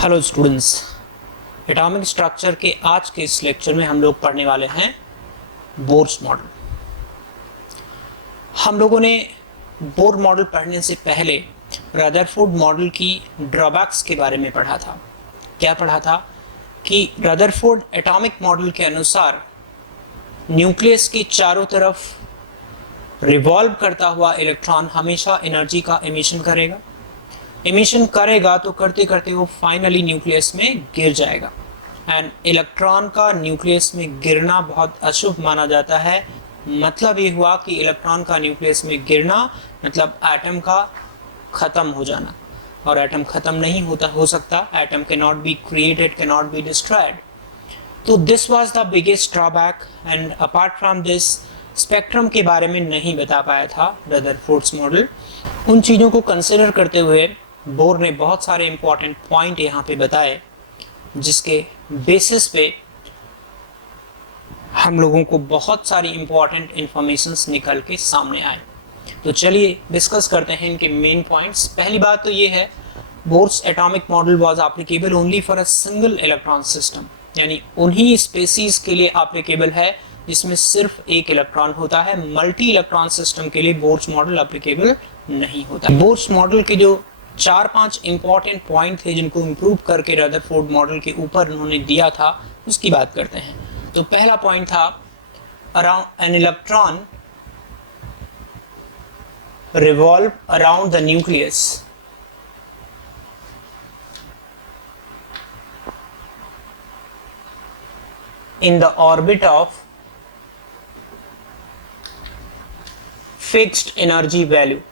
Hello students, atomic structure के आज के इस लेक्चर में हम लोग पढ़ने वाले हैं बोर्स मॉडल। हम लोगों ने बोर मॉडल पढ़ने से पहले रदरफोर्ड मॉडल की ड्रॉबैक्स के बारे में पढ़ा था। क्या पढ़ा था कि रदरफोर्ड एटॉमिक मॉडल के अनुसार न्यूक्लियस के चारों तरफ रिवॉल्व करता हुआ इलेक्ट्रॉन हमेशा एनर्जी का एमिशन करेगा तो करते करते वो फाइनली न्यूक्लियस में गिर जाएगा। एंड इलेक्ट्रॉन का न्यूक्लियस में गिरना बहुत अशुभ माना जाता है। मतलब ये हुआ कि इलेक्ट्रॉन का न्यूक्लियस में गिरना मतलब एटम का खत्म हो जाना, और एटम खत्म नहीं हो सकता। Atom can not be created, can not be destroyed. तो this was the biggest drawback. And apart from this, spectrum के बारे में नहीं बता पाया था रदरफोर्ड्स मॉडल। उन चीज़ों को कंसिडर करते हुए बोर ने बहुत सारे इंपॉर्टेंट पॉइंट यहाँ पे बताए, जिसके बेसिस पे हम लोगों को बहुत सारी इंपॉर्टेंट इंफॉर्मेशंस निकल के सामने आए। तो चलिए डिस्कस करते हैं इनके मेन पॉइंट्स। पहली बात तो ये है, Bohr's atomic model was applicable only for a single electron system, यानी उन्हीं स्पेसीज के लिए एप्लीकेबल है जिसमें सिर्फ एक इलेक्ट्रॉन होता है। मल्टी इलेक्ट्रॉन सिस्टम के लिए बोर्स मॉडल एप्लीकेबल नहीं होता। बोर्स मॉडल के जो 4-5 इंपॉर्टेंट पॉइंट थे जिनको इम्प्रूव करके रदरफोर्ड मॉडल के ऊपर उन्होंने दिया था, उसकी बात करते हैं। तो पहला पॉइंट था, around an electron revolve around the nucleus in the orbit of fixed energy value,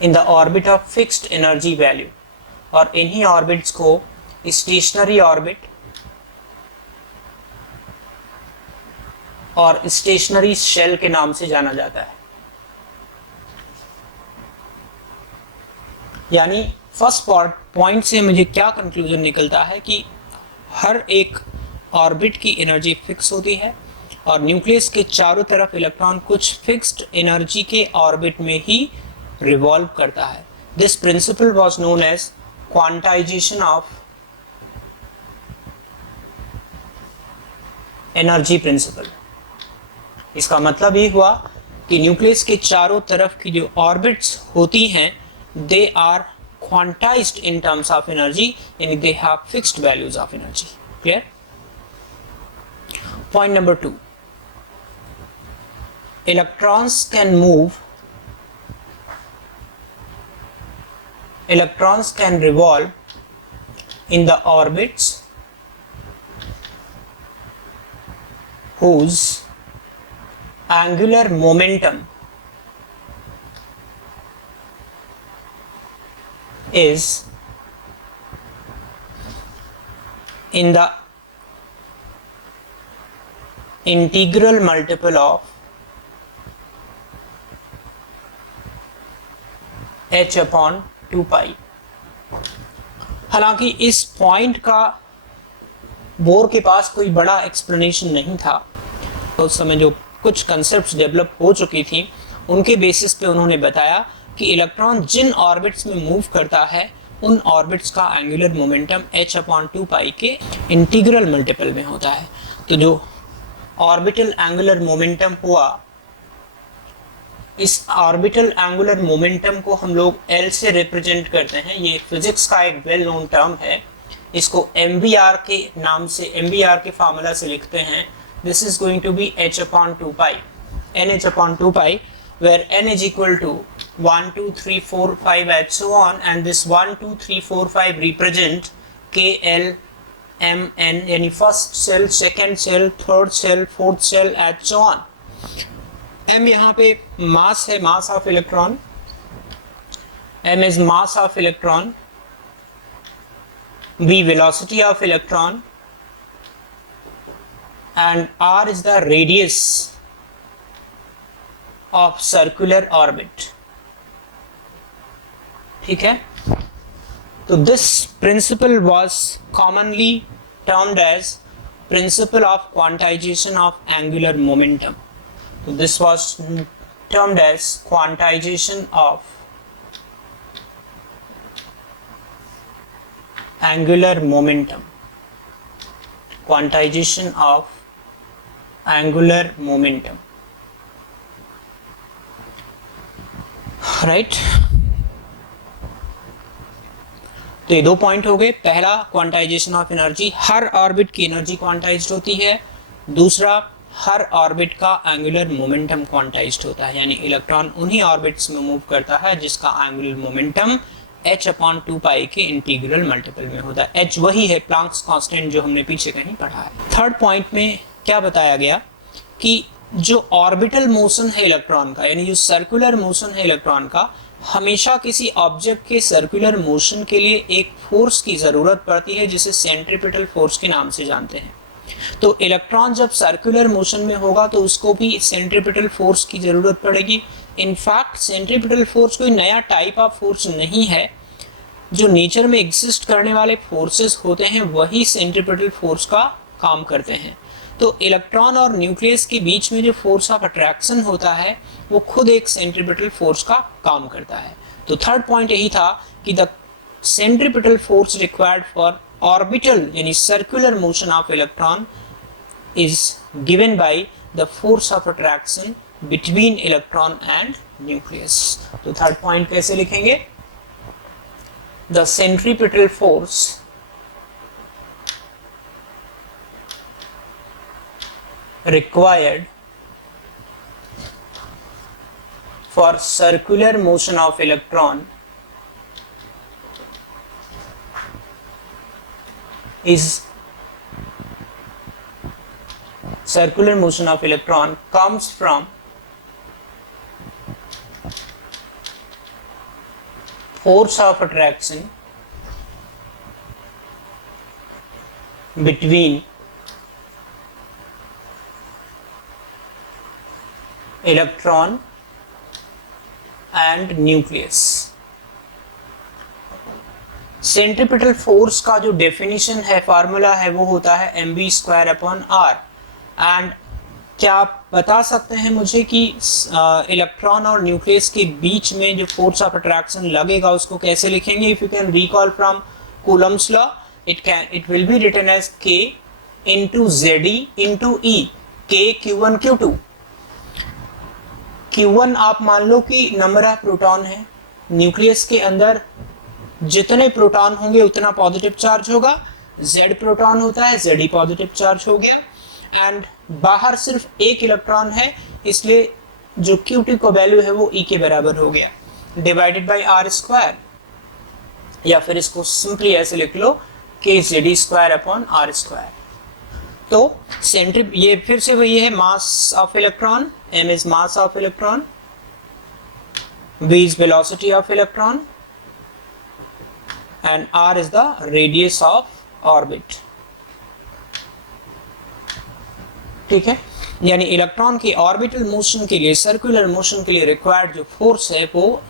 in the orbit of fixed energy value, और इन्हीं ऑर्बिट्स को स्टेशनरी ऑर्बिट और स्टेशनरी शेल के नाम से जाना जाता है। यानी फर्स्ट पॉइंट से मुझे क्या कंक्लूजन निकलता है कि हर एक ऑर्बिट की एनर्जी फिक्स होती है और न्यूक्लियस के चारों तरफ इलेक्ट्रॉन कुछ फिक्स्ड एनर्जी के ऑर्बिट में ही रिवॉल्व करता है। This principle was known as quantization of energy principle. इसका मतलब ये हुआ कि न्यूक्लियस के चारों तरफ की जो ऑर्बिट्स होती हैं, they are quantized in terms of energy, and they have fixed values of energy. Clear? Point number 2, electrons can revolve in the orbits whose angular momentum is in the integral multiple of h upon 2 pi। हालांकि इस point का bore के पास कोई बड़ा explanation नहीं था। उस समय जो कुछ कंसेप्ट्स डेवलप हो चुकी थी, उनके बेसिस पे उन्होंने बताया कि इलेक्ट्रॉन जिन ऑर्बिट्स में मूव करता है, उन ऑर्बिट्स का एंगुलर मोमेंटम h अपॉन 2 पाई के इंटीग्रल मल्टीपल में होता है। तो जो ऑर्बिटल एंगुलर मोमेंटम हुआ, इस ऑर्बिटल एंगुलर मोमेंटम को हम लोग L से रिप्रेजेंट करते हैं। ये फिजिक्स का एक वेल नोन टर्म है। इसको MVR के नाम से, MVR के फार्मूला से लिखते हैं। This is going to be h upon 2 pi, NH upon 2 pi, where n is equal to 1 2 3 4 5 and so on, and this 1 2 3 4 5 represent K L M N, यानी first shell, second shell, third shell, fourth shell and so on। M यहाँ पे mass है, mass of electron. M is mass of electron, V velocity of electron, and R is the radius of circular orbit। ठीक है, तो this principle was commonly termed as principle of quantization of angular momentum। So this was termed as quantization of angular momentum, quantization of angular momentum, right. तो ये दो point हो गए। पहला quantization of energy, her orbit की energy quantized होती है। दूसरा, हर ऑर्बिट का एंगुलर मोमेंटम क्वांटाइज्ड होता है, यानी इलेक्ट्रॉन उन्हीं ऑर्बिट्स में मूव करता है जिसका एंगुलर मोमेंटम h/2π के इंटीग्रल मल्टीपल में होता है। h वही है प्लांक्स कांस्टेंट जो हमने पीछे कहीं पढ़ा है। थर्ड पॉइंट में क्या बताया गया कि जो ऑर्बिटल मोशन है इलेक्ट्रॉन का, यानी जो सर्कुलर मोशन है इलेक्ट्रॉन का, हमेशा किसी ऑब्जेक्ट के सर्कुलर मोशन के लिए एक फोर्स की जरूरत पड़ती है जिसे सेंट्रीपिटल फोर्स के नाम से जानते हैं। तो इलेक्ट्रॉन जब सर्कुलर मोशन में होगा तो उसको भी सेंट्रीपिटल फोर्स की जरूरत पड़ेगी। इनफैक्ट सेंट्रीपिटल फोर्स कोई नया टाइप ऑफ फोर्स नहीं है, जो नेचर में एग्जिस्ट करने वाले फोर्सेस होते हैं वही सेंट्रीपिटल फोर्स का काम करते हैं। तो इलेक्ट्रॉन और न्यूक्लियस के बीच में जो फोर्स ऑफ अट्रैक्शन होता है वो खुद एक सेंट्रीपिटल फोर्स का काम करता है। तो थर्ड पॉइंट यही था कि the centripetal force required for orbital यानी circular motion of electron is given by the force of attraction between electron and nucleus. तो थर्ड पॉइंट कैसे लिखेंगे? The centripetal force required for circular motion of electron is circular motion of electron comes from force of attraction between electron and nucleus. Centripetal force का जो definition है, formula है, वो होता है mv²/r। एंड क्या आप बता सकते हैं मुझे कि इलेक्ट्रॉन और न्यूक्लियस के बीच में जो फोर्स ऑफ अट्रैक्शन लगेगा उसको कैसे लिखेंगे? If you can recall from Coulomb's law, it will be written as k into Ze into E, k q1 q2। Q1 आप मान लो कि नंबर ऑफ प्रोटॉन है, न्यूक्लियस के अंदर जितने प्रोटॉन होंगे उतना पॉजिटिव चार्ज होगा। Z प्रोटॉन होता है, Ze पॉजिटिव चार्ज हो गया। एंड बाहर सिर्फ एक इलेक्ट्रॉन है, इसलिए जो Q2 का वैल्यू है वो E के बराबर हो गया, डिवाइडेड बाई r², या फिर इसको सिंपली ऐसे लिख लो kZe²/r²। तो ये फिर से वही है, mass of electron, m is mass of electron, v is velocity of electron and r is the radius of orbit। ठीक है, यानी इलेक्ट्रॉन के ऑर्बिटल मोशन के लिए, सर्कुलर मोशन के लिए रिक्वायर्ड जो फोर्स है वो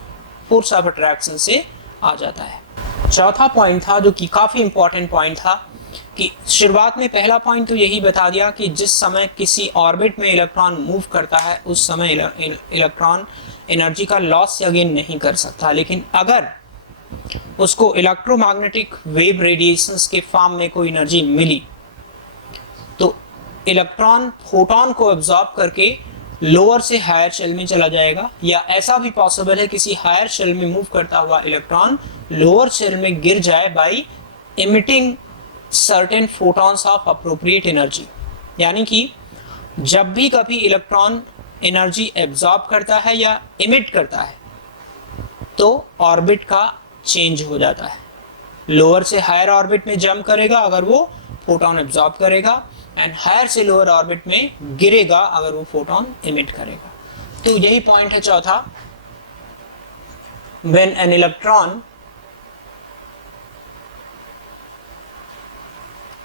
फोर्स ऑफ अट्रैक्शन से आ जाता है। चौथा पॉइंट था जो कि काफी इंपॉर्टेंट पॉइंट था कि शुरुआत में पहला पॉइंट तो यही बता दिया कि जिस समय किसी ऑर्बिट में इलेक्ट्रॉन मूव करता है उस समय इलेक्ट्रॉन एनर्जी का लॉस या गेन नहीं कर सकता, लेकिन अगर उसको इलेक्ट्रोमैग्नेटिक वेव रेडिएशंस के फॉर्म में कोई एनर्जी मिली तो इलेक्ट्रॉन फोटोन को एब्जॉर्ब करके लोअर से हायर शेल में चला जाएगा, या ऐसा भी पॉसिबल है किसी हायर शेल में मूव करता हुआ इलेक्ट्रॉन लोअर शेल में गिर जाए by emitting certain photons of appropriate energy. यानी कि जब भी कभी इलेक्ट्रॉन एनर्जी एब्जॉर्ब करता है या इमिट करता है तो ऑर्बिट का चेंज हो जाता है, लोअर से हायर ऑर्बिट में जंप करेगा अगर वो फोटोन एब्जॉर्ब करेगा, एंड हायर से लोअर ऑर्बिट में गिरेगा अगर वो फोटोन इमिट करेगा। तो यही पॉइंट है चौथा, when an electron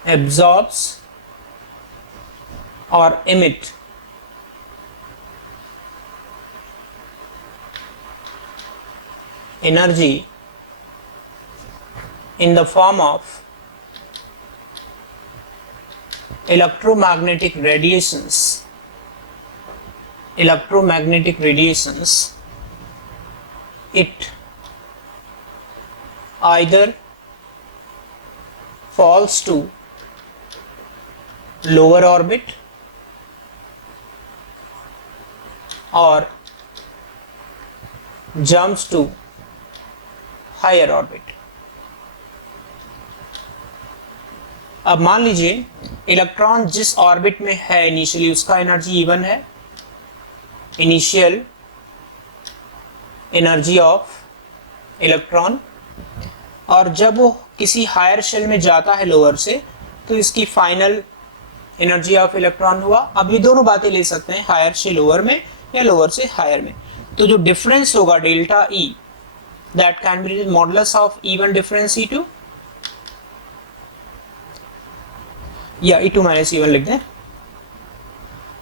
absorbs or emit energy in the form of electromagnetic radiations, it either falls to lower orbit or jumps to higher orbit. अब मान लीजिए इलेक्ट्रॉन जिस ऑर्बिट में है इनिशियली उसका एनर्जी E1 है, इनिशियल एनर्जी ऑफ इलेक्ट्रॉन, और जब वो किसी हायर शेल में जाता है लोअर से तो इसकी फाइनल एनर्जी ऑफ इलेक्ट्रॉन हुआ। अब ये दोनों बातें ले सकते हैं, हायर से लोअर में या लोअर से हायर में। तो जो डिफरेंस होगा delta E, that can be modulus of E1 difference E2 या E2 माइनस E1 लिख दें।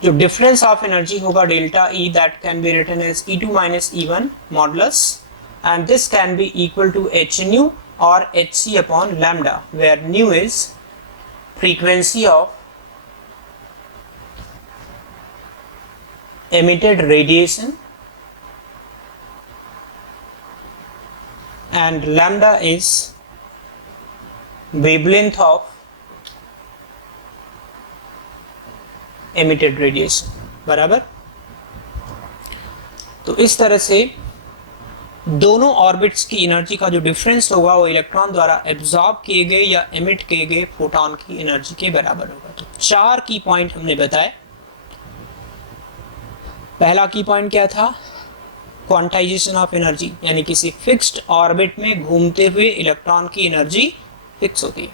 जो डिफरेंस ऑफ एनर्जी होगा delta E, that can be written as E2 minus E1 modulus, and this can be equal to h nu or hc upon lambda, where nu is frequency of emitted radiation and lambda is wavelength of emitted radiation, बराबर। तो इस तरह से दोनों orbits की energy का जो difference होगा वो इलेक्ट्रॉन द्वारा एब्जॉर्ब किए गए या एमिट किए गए फोटॉन की एनर्जी के बराबर होगा। तो 4 की पॉइंट हमने बताए। पहला की पॉइंट क्या था? क्वांटाइजेशन ऑफ एनर्जी, यानी किसी फिक्स्ड ऑर्बिट में घूमते हुए इलेक्ट्रॉन की एनर्जी फिक्स होती है।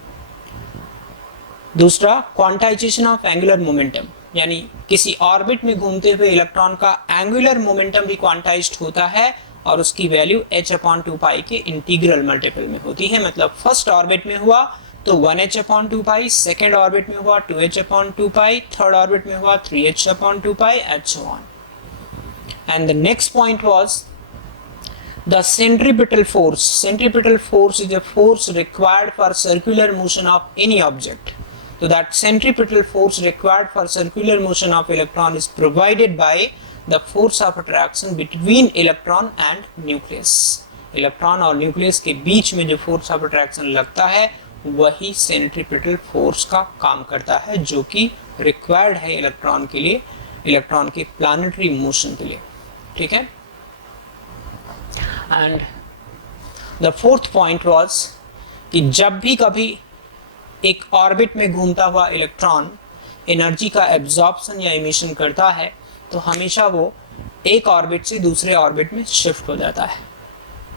दूसरा, क्वांटाइजेशन ऑफ एंगुलर मोमेंटम, यानी किसी ऑर्बिट में घूमते हुए इलेक्ट्रॉन का एंगुलर मोमेंटम भी क्वांटाइज्ड होता है और उसकी वैल्यू h/2π के इंटीग्रल मल्टीपल में होती है। मतलब फर्स्ट ऑर्बिट में हुआ तो 1h/2π, सेकेंड ऑर्बिट में हुआ 2h/2π, थर्ड ऑर्बिट में हुआ 3h/2π, and so on. And the next point was the centripetal force. Centripetal force is a force required for circular motion of any object. So that centripetal force required for circular motion of electron is provided by the force of attraction between electron and nucleus. Electron और nucleus के बीच में जो force of attraction लगता है वही centripetal force का काम करता है, जो कि रिक्वायर्ड है इलेक्ट्रॉन के लिए, इलेक्ट्रॉन के प्लानिटरी मोशन के लिए। ठीक है। And the fourth point was कि जब भी कभी एक ऑर्बिट में घूमता हुआ इलेक्ट्रॉन एनर्जी का एब्जॉर्प्शन या इमिशन करता है तो हमेशा वो एक ऑर्बिट से दूसरे ऑर्बिट में शिफ्ट हो जाता है,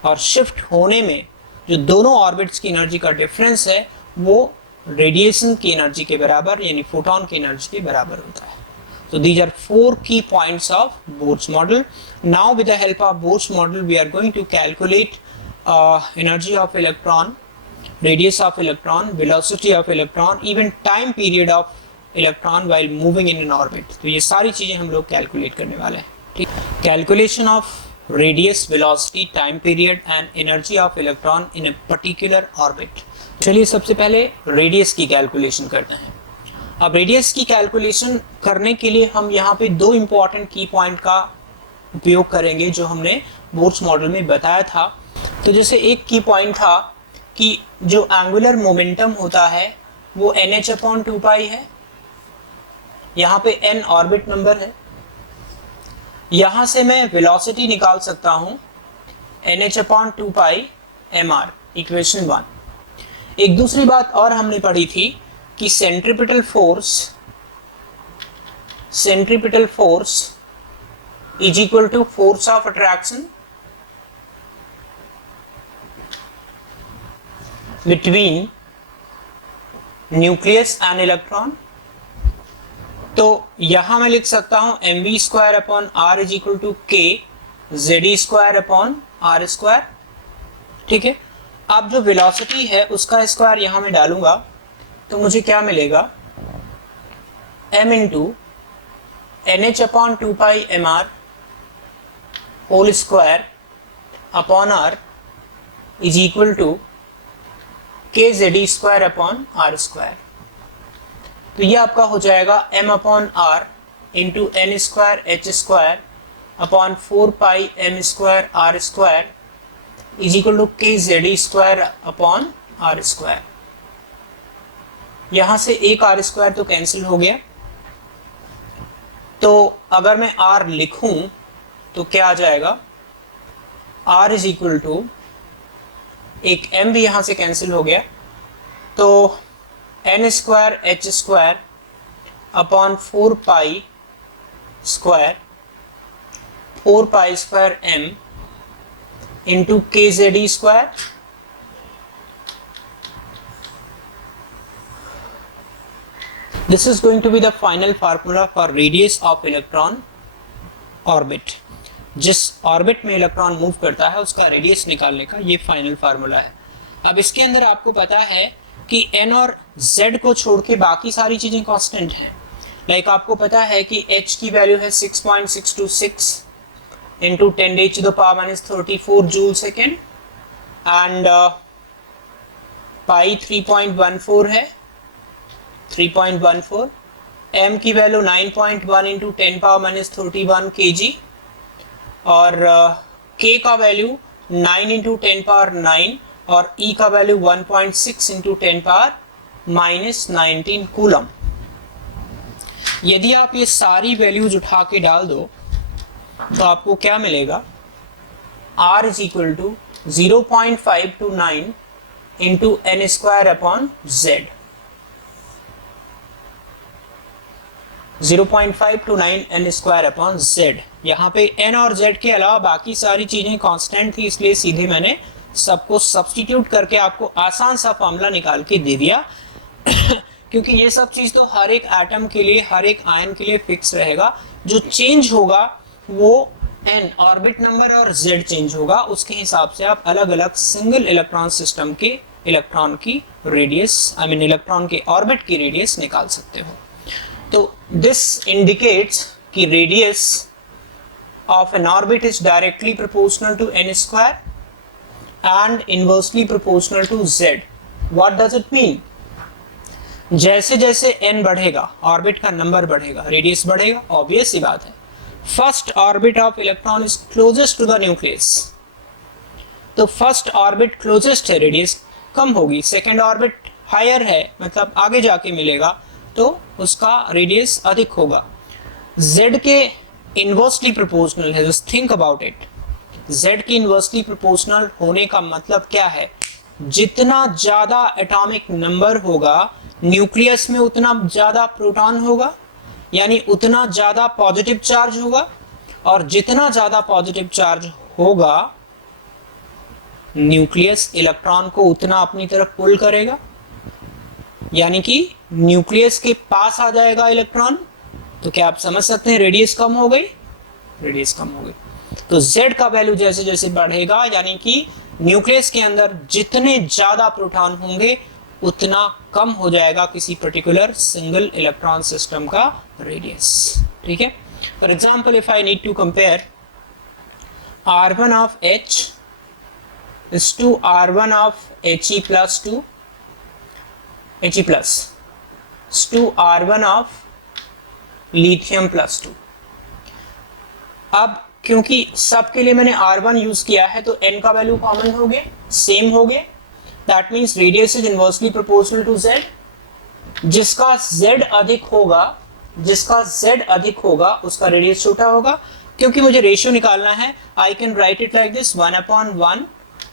और शिफ्ट होने में जो दोनों ऑर्बिट्स की एनर्जी का डिफरेंस है वो रेडिएशन की एनर्जी के बराबर, यानी फोटॉन की एनर्जी के बराबर होता है। So these are 4 key points of Bohr's model. Now with the help of Bohr's model we are going to calculate energy of electron, radius of electron, velocity of electron, even time period of electron while moving in an orbit. तो ये सारी चीजें हम लोग calculate करने वाले हैं। ठीक, calculation of radius, velocity, time period and energy of electron in a particular orbit. चलिए सबसे पहले रेडियस की कैलकुलेशन करते हैं। अब रेडियस की कैलकुलेशन करने के लिए हम यहाँ पे 2 इंपॉर्टेंट की पॉइंट का उपयोग करेंगे जो हमने बोर्स मॉडल में बताया था। तो जैसे एक की पॉइंट था कि जो एंगुलर मोमेंटम होता है वो nh/2π है, यहाँ पे n ऑर्बिट नंबर है। यहाँ से मैं वेलोसिटी निकाल सकता हूँ nh/2π mr, इक्वेशन 1। एक दूसरी बात और हमने पढ़ी थी कि centripetal force is equal to force of attraction between nucleus and electron. तो यहां मैं लिख सकता हूं mv²/r is equal to k Ze²/r²। ठीक है। अब जो वेलोसिटी है उसका स्क्वायर यहां मैं डालूंगा तो मुझे क्या मिलेगा, m into nh/2π mr whole square upon r is equal to k Ze²/r²। तो ये आपका हो जाएगा m/r into n²h² upon 4π m²r² is equal to k Ze²/r²। यहां से एक आर स्क्वायर तो कैंसिल हो गया, तो अगर मैं r लिखूं तो क्या आ जाएगा, r इज इक्वल टू, एक m भी यहां से कैंसिल हो गया, तो n square h square upon 4 pi square, 4 pi square m into K Z E square, this is going to be the final formula for radius of electron orbit. जिस orbit में electron move करता है उसका radius निकालने का ये final formula है। अब इसके अंदर आपको पता है कि n और z को छोड़ के बाकी सारी चीजें कांस्टेंट हैं। लाइक आपको पता है कि h की वैल्यू है 6.626 into 10⁻⁻34 joule second, and pi 3.14 है, 3.14, m की वैल्यू 9.1 इंटू 10⁻31 kg, और k का वैल्यू 9 इंटू 10⁻9 और e का वैल्यू 1.6 इंटू 10⁻19 कूलम। यदि आप ये सारी वैल्यूज उठा के डाल दो तो आपको क्या मिलेगा, r is equal to 0.529 into n square upon z, 0.529 n square upon z। यहाँ पे n और z के अलावा बाकी सारी चीजें कांस्टेंट थी, इसलिए सीधे मैंने सबको सब्स्टिट्यूट करके आपको आसान सा फॉर्मूला निकाल के दे दिया क्योंकि ये सब चीज तो हर एक एटम के लिए, हर एक आयन के लिए फिक्स रहेगा। जो चेंज होगा वो n ऑर्बिट नंबर और z चेंज होगा, उसके हिसाब से आप अलग अलग सिंगल इलेक्ट्रॉन सिस्टम के इलेक्ट्रॉन की रेडियस, आई मीन इलेक्ट्रॉन के ऑर्बिट की रेडियस निकाल सकते हो। तो दिस इंडिकेट्स कि radius of n orbit is directly proportional to n square and inversely proportional to z। What does it mean? जैसे जैसे n बढ़ेगा, ऑर्बिट का नंबर बढ़ेगा, रेडियस बढ़ेगा, ऑब्वियस सी बात है। First orbit of electron is closest to the nucleus, तो फर्स्ट ऑर्बिट क्लोजेस्ट है, रेडियस कम होगी। सेकेंड ऑर्बिट हायर है, मतलब आगे जाके मिलेगा, तो उसका रेडियस अधिक होगा। z के इनवर्सली प्रोपोर्शनल है, just think about it. z के इनवर्सली प्रोपोर्शनल होने का मतलब क्या है? जितना ज्यादा एटॉमिक नंबर होगा न्यूक्लियस में, उतना ज्यादा प्रोटॉन होगा, यानी उतना ज्यादा पॉजिटिव चार्ज होगा, और जितना ज्यादा पॉजिटिव चार्ज होगा न्यूक्लियस इलेक्ट्रॉन को उतना अपनी तरफ पुल करेगा, यानी कि न्यूक्लियस के पास आ जाएगा इलेक्ट्रॉन। तो क्या आप समझ सकते हैं रेडियस कम हो गई, रेडियस कम हो गई। तो z का वैल्यू जैसे जैसे बढ़ेगा, यानी कि न्यूक्लियस के अंदर जितने ज्यादा प्रोटॉन होंगे उतना कम हो जाएगा किसी पर्टिकुलर सिंगल इलेक्ट्रॉन सिस्टम का रेडियस। ठीक है, for example if I need to compare r1 ऑफ h is to r1 of He plus 2, He plus is to r1 of lithium plus 2। अब क्योंकि सबके लिए मैंने r1 यूज किया है तो n का वैल्यू कॉमन हो गए, सेम हो गए, that means radius is inversely proportional to z। जिसका z अधिक होगा, जिसका z अधिक होगा उसका रेडियस छोटा होगा। क्योंकि मुझे रेशियो निकालना है, I can write it like this, 1/1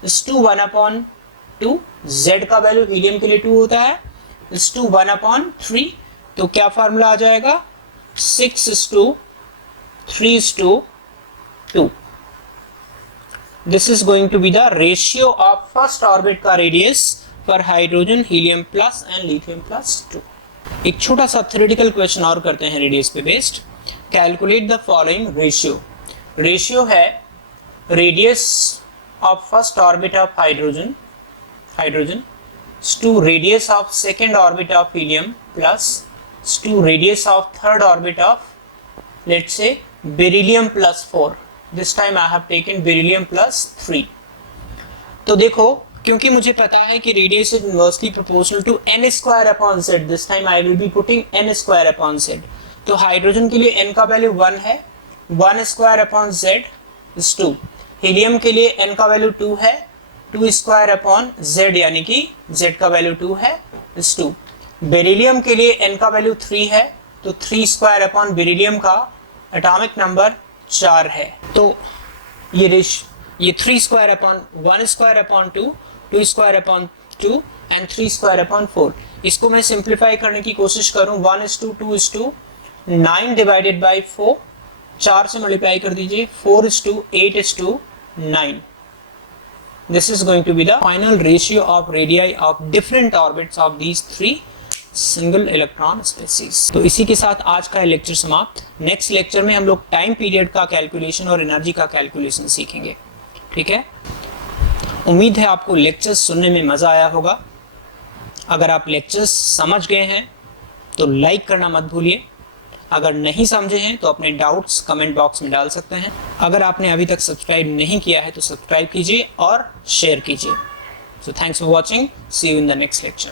is to 1/2। z का वैल्यू हीलियम के लिए 2 होता है, is to 1/3। तो क्या फार्मूला आ जाएगा, 6:3:2। This is going to be the ratio of first orbit का radius for hydrogen, helium plus and lithium plus 2। एक छोटा सा थ्योरेटिकल क्वेश्चन और करते हैं रेडियस पे based. Calculate the following ratio. Ratio है radius of first orbit of hydrogen is to radius of second orbit of helium plus is to radius of third orbit of, let's say, beryllium plus 4। this time I have taken beryllium plus 3। तो देखो, क्योंकि मुझे पता है कि radius is inversely proportional to n square upon z, this time I will be putting n square upon z। तो hydrogen के लिए n का वैल्यू 1 है, 1 square upon z is 2। Helium के लिए n का वैल्यू 2 है, 2 स्क्वायर अपॉन z, यानी कि z का वैल्यू 2 है, इज 2। बेरिलियम के लिए n का वैल्यू 3 है, तो 3 स्क्वायर अपॉन बेरिलियम का एटॉमिक नंबर 4 है। तो ये 3 square upon 1 square upon 2, 2 square upon 2 and 3 square upon 4। इसको मैं सिंप्लीफाई करने की कोशिश करूं, 1:2 9 डिवाइडेड बाई 4, 4 से मल्टीप्लाई कर दीजिए, 4:8:9। This is going to be the final ratio of radii of different orbits of these three single electron species। तो इसी के साथ आज का लेक्चर समाप्त। नेक्स्ट लेक्चर में हम लोग टाइम पीरियड का कैलकुलेशन और एनर्जी का कैलकुलेशन सीखेंगे। ठीक है, उम्मीद है आपको लेक्चर्स सुनने में मजा आया होगा। अगर आप लेक्चर्स समझ गए हैं तो लाइक करना मत भूलिए। अगर नहीं समझे हैं तो अपने डाउट्स कमेंट बॉक्स में डाल सकते हैं। अगर आपने अभी तक सब्सक्राइब नहीं किया है तो सब्सक्राइब कीजिए और शेयर कीजिए। So thanks for watching, see you in the next lecture.